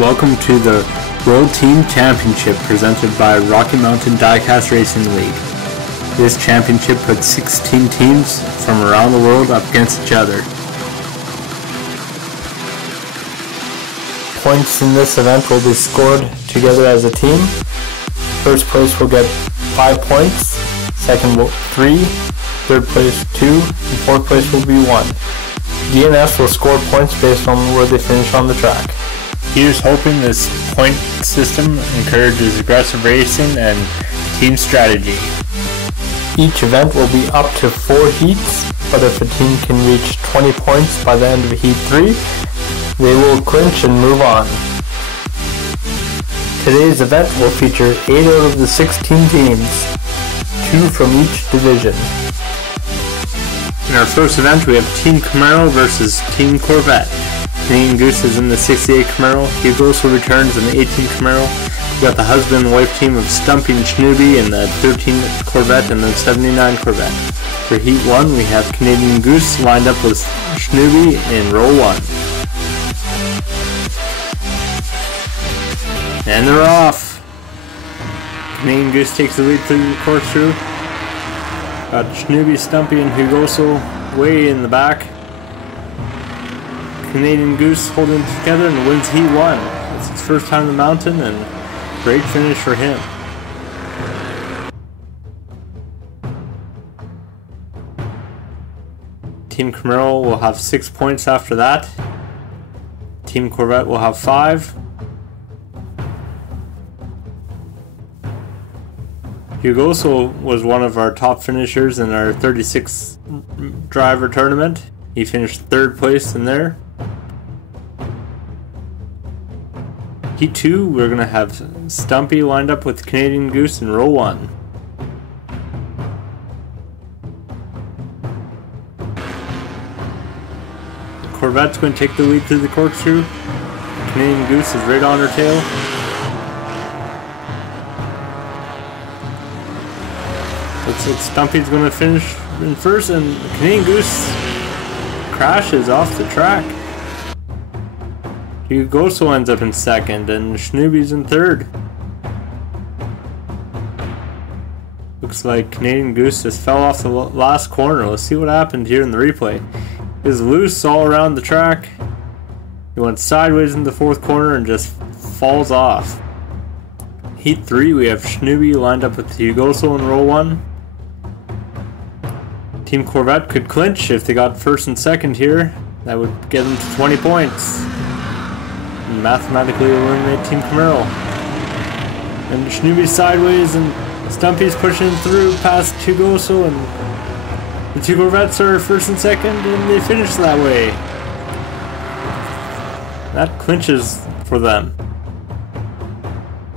Welcome to the World Team Championship presented by Rocky Mountain Diecast Racing League. This championship puts 16 teams from around the world up against each other. Points in this event will be scored together as a team. First place will get 5 points, second will 3, third place 2, and fourth place will be 1. DNFs will score points based on where they finish on the track. Here's hoping this point system encourages aggressive racing and team strategy. Each event will be up to 4 heats, but if a team can reach 20 points by the end of heat 3, they will clinch and move on. Today's event will feature 8 out of the 16 teams, 2 from each division. In our first event we have Team Camaro versus Team Corvette. Canadian Goose is in the 68 Camaro, Hugo also returns in the 18 Camaro. We got the husband and wife team of Stumpy and Schnooby in the 13 Corvette and the 79 Corvette. For Heat 1 we have Canadian Goose lined up with Schnooby in row 1. And they're off! Canadian Goose takes the lead through the corkscrew. Got Schnooby, Stumpy, and Hugoso way in the back. Canadian Goose holding it together and wins Heat 1. It's his first time on the mountain and great finish for him. Team Camaro will have 6 points after that. Team Corvette will have 5. Hugoso was one of our top finishers in our 36 driver tournament. He finished 3rd place in there. Heat 2, we're going to have Stumpy lined up with Canadian Goose in row 1. Corvette's going to take the lead through the corkscrew. Canadian Goose is right on her tail. Looks like Stumpy's going to finish in first, and Canadian Goose crashes off the track. Hugoso ends up in 2nd, and Schnooby's in 3rd. Looks like Canadian Goose just fell off the last corner. Let's see what happened here in the replay. He was loose all around the track. He went sideways in the 4th corner and just falls off. Heat 3, we have Schnooby lined up with Hugoso in row 1. Team Corvette could clinch if they got 1st and 2nd here. That would get them to 20 points. And mathematically eliminate Team Camaro. And Schnooby's sideways and Stumpy's pushing through past Hugoso, and the 2 Corvettes are 1st and 2nd and they finish that way. That clinches for them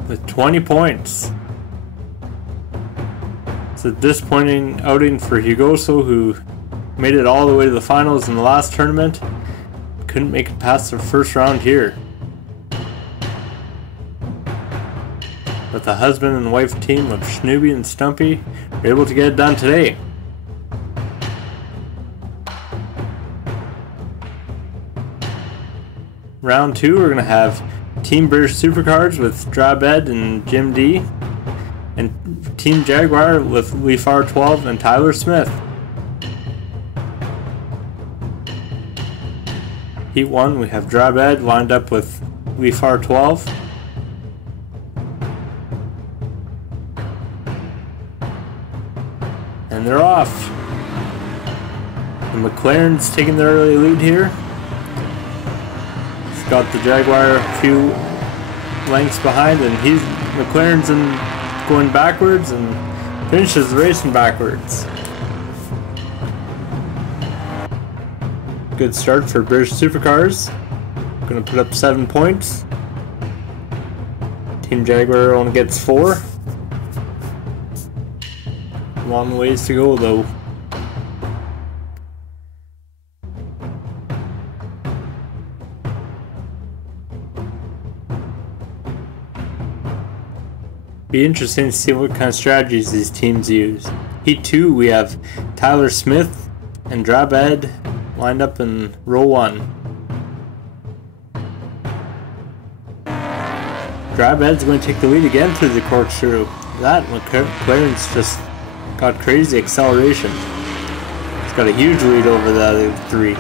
with 20 points. It's a disappointing outing for Hugoso, who made it all the way to the finals in the last tournament. Couldn't make it past the first round here. But the husband and wife team of Schnooby and Stumpy were able to get it done today. Round 2, we're going to have Team British Supercars with Drab Ed and Jim D, and Team Jaguar with Leafar 12 and Tyler Smith. Heat 1, we have Drab Ed lined up with Leafar 12. And they're off. The McLaren's taking the early lead here. He's got the Jaguar a few lengths behind, and McLaren's going backwards and finishes the racing backwards. Good start for British Supercars. Gonna put up 7 points. Team Jaguar only gets 4. Long ways to go though. Be interesting to see what kind of strategies these teams use. Heat 2, we have Tyler Smith and Drab Ed lined up in row 1. Grabhead's going to take the lead again through the corkscrew. That McLaren's just got crazy acceleration. He's got a huge lead over the other three.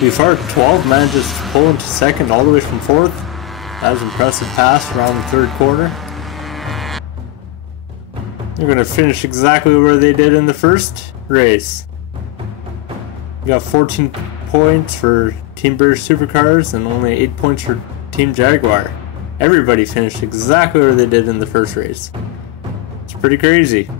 Before 12 manages to pull into second all the way from fourth. That was an impressive pass around the third corner. They're going to finish exactly where they did in the first race. We got 14 points for Team British Supercars and only 8 points for Team Jaguar. Everybody finished exactly where they did in the first race. It's pretty crazy.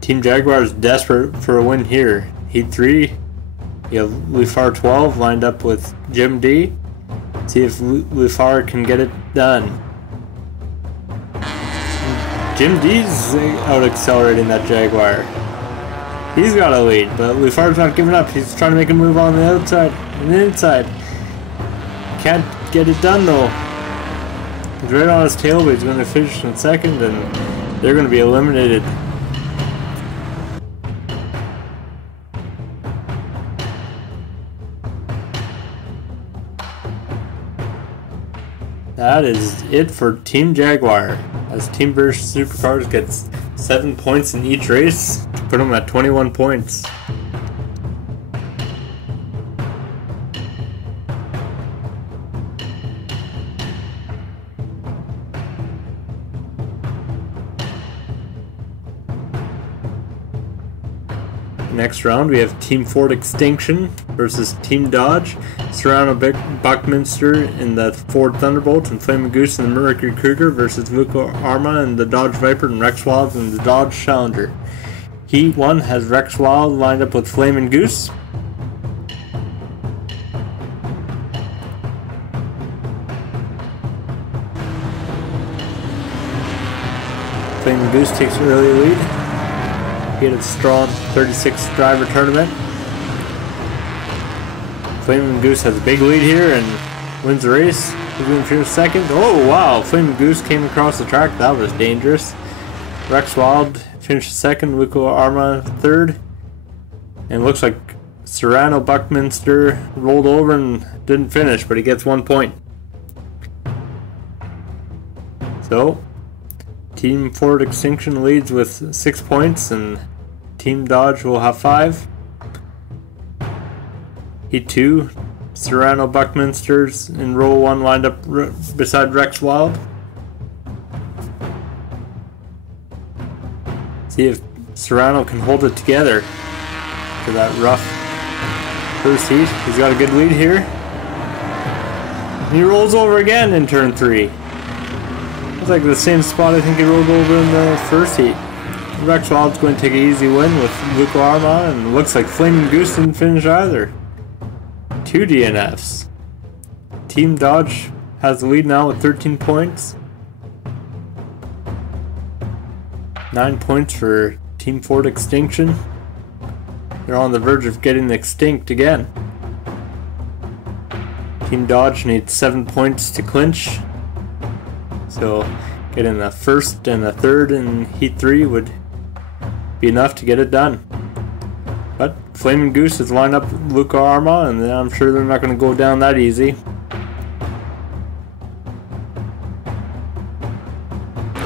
Team Jaguar is desperate for a win here. Heat 3, you have Lufar 12 lined up with Jim D. See if Lufar can get it done. Jim D's out accelerating that Jaguar. He's got a lead, but Lufar's not giving up. He's trying to make a move on the outside and the inside. Can't get it done though. He's right on his tail, but he's going to finish in second, and they're going to be eliminated. That is it for Team Jaguar, as Team British Supercars gets 7 points in each race to put them at 21 points. Next round we have Team Ford Extinction versus Team Dodge. Serrano Buckminster in the Ford Thunderbolt and Flaming Goose in the Mercury Cougar versus Vuko Arma in the Dodge Viper and Rex Wild in the Dodge Challenger. Heat 1 has Rex Wild lined up with Flaming Goose. Flaming Goose takes an early lead. He had a strong 36 driver tournament. Flaming Goose has a big lead here and wins the race. He's going to finish second. Oh wow, Flaming Goose came across the track. That was dangerous. Rex Wild finished second, Vuko Arma third. And it looks like Serrano Buckminster rolled over and didn't finish, but he gets 1 point. So, Team Ford Extinction leads with 6 points, and Team Dodge will have 5. Heat 2, Serrano Buckminster's in row 1 lined up beside Rex Wild. See if Serrano can hold it together for that rough first heat. He's got a good lead here. He rolls over again in turn 3. It's like the same spot I think he rolled over in the first heat. Rex Wild's going to take an easy win with Vuko Arma, and it looks like Flaming Goose didn't finish either. 2 DNFs. Team Dodge has the lead now with 13 points. 9 points for Team Ford Extinction. They're on the verge of getting extinct again. Team Dodge needs 7 points to clinch. So getting the first and the third in Heat 3 would be enough to get it done. But Flaming Goose has lined up Vuko Arma, and I'm sure they're not going to go down that easy.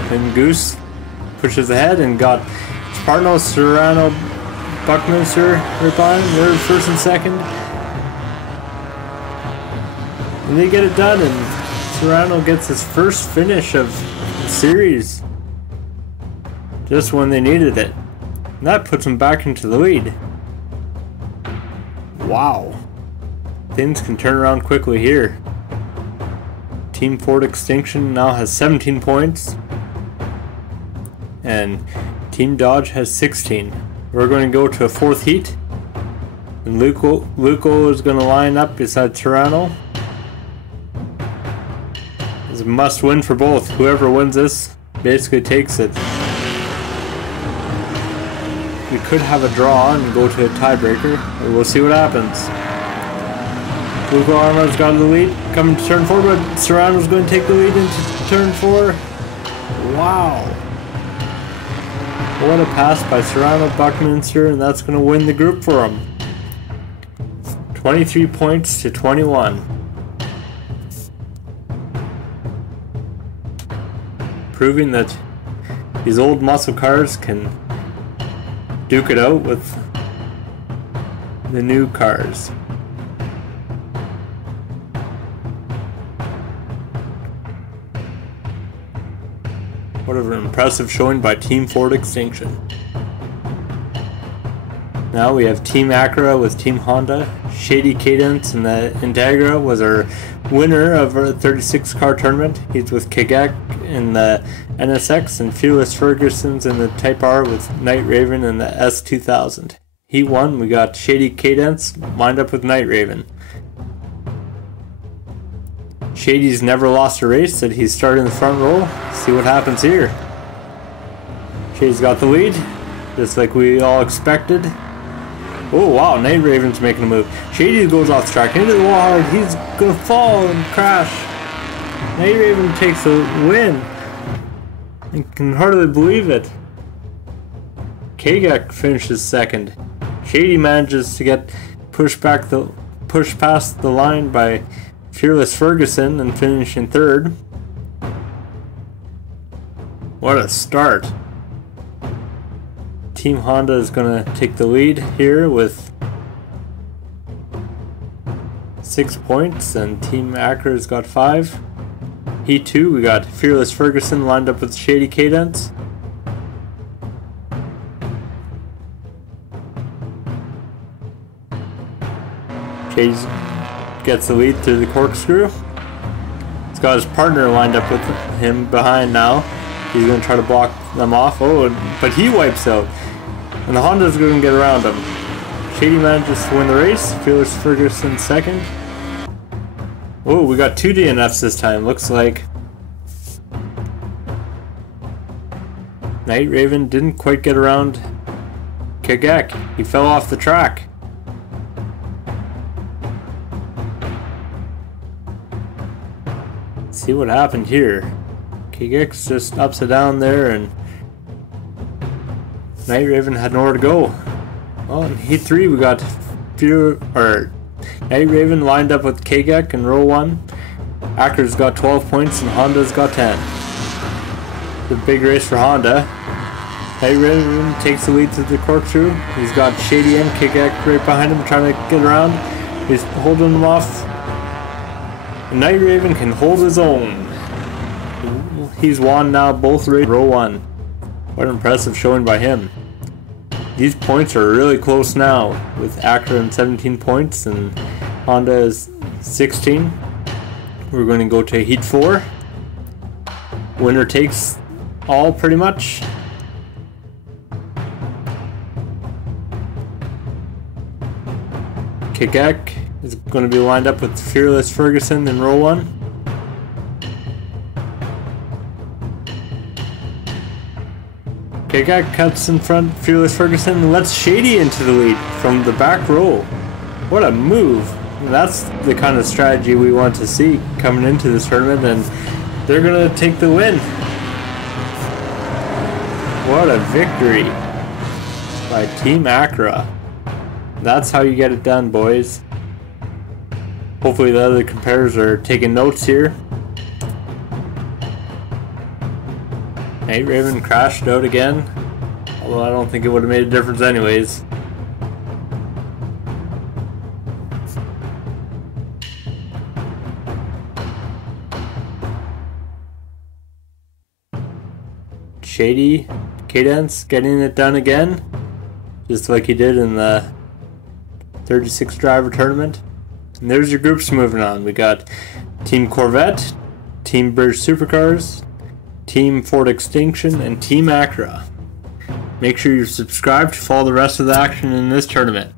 Flaming Goose pushes ahead and got Spartano, Serrano, Buckminster right behind. They're first and second. And they get it done, and Serrano gets his first finish of the series just when they needed it. And that puts him back into the lead. Wow. Things can turn around quickly here. Team Ford Extinction now has 17 points. And Team Dodge has 16. We're going to go to a fourth heat. And Luco is going to line up beside Serrano. It's a must win for both. Whoever wins this basically takes it. We could have a draw and go to a tiebreaker, but we'll see what happens. Vuko Arma's got the lead coming to turn 4, but Serrano's going to take the lead into turn 4. Wow. What a pass by Serrano Buckminster, and that's going to win the group for him. 23 points to 21. Proving that these old muscle cars can duke it out with the new cars. What an impressive showing by Team Ford Extinction. Now we have Team Acura with Team Honda. Shady Cadence in the Integra was our winner of our 36 car tournament. He's with Kagak in the NSX, and Fearless Ferguson's in the Type R with Night Raven in the S2000. He won. We got Shady Cadence lined up with Night Raven. Shady's never lost a race, said he's starting in the front row. See what happens here. Shady's got the lead, just like we all expected. Oh wow, Night Raven's making a move. Shady goes off the track into the wall hard. He's gonna fall and crash. Night Raven takes a win. I can hardly believe it. Kagak finishes second. Shady manages to get pushed past the line by Fearless Ferguson and finish in third. What a start. Team Honda is going to take the lead here with 6 points, and Team Acura's got 5. Heat 2, we got Fearless Ferguson lined up with Shady Cadence. Chase gets the lead through the corkscrew. He's got his partner lined up with him behind now. He's going to try to block them off. Oh, but he wipes out. And the Honda's going to get around him. Shady manages to win the race. Fearless Ferguson second. Oh, we got 2 DNFs this time. Looks like Night Raven didn't quite get around Kagak. He fell off the track. See what happened here. Kagak's just upside down there, and Night Raven had nowhere to go. Well, in Heat 3 we got Night Raven lined up with Kagak in row 1. Acura's got 12 points and Honda's got 10. The big race for Honda. Night Raven takes the lead to the corkscrew. He's got Shady and Kagak right behind him trying to get around. He's holding them off. And Night Raven can hold his own. He's won now both races row 1. What an impressive showing by him. These points are really close now, with Acura in 17 points and Honda is 16. We're going to go to Heat 4. Winner takes all pretty much. Kagak is going to be lined up with Fearless Ferguson in row 1. Kagak cuts in front, Fearless Ferguson, and lets Shady into the lead from the back row. What a move. That's the kind of strategy we want to see coming into this tournament, and they're going to take the win. What a victory by Team Acura. That's how you get it done, boys. Hopefully the other competitors are taking notes here. Night Raven crashed out again, although I don't think it would have made a difference anyways. Shady Cadence getting it done again, just like he did in the 36 driver tournament. And there's your groups moving on. We got Team Corvette, Team British Supercars, Team Ford Extinction, and Team Acura. Make sure you're subscribed to follow the rest of the action in this tournament.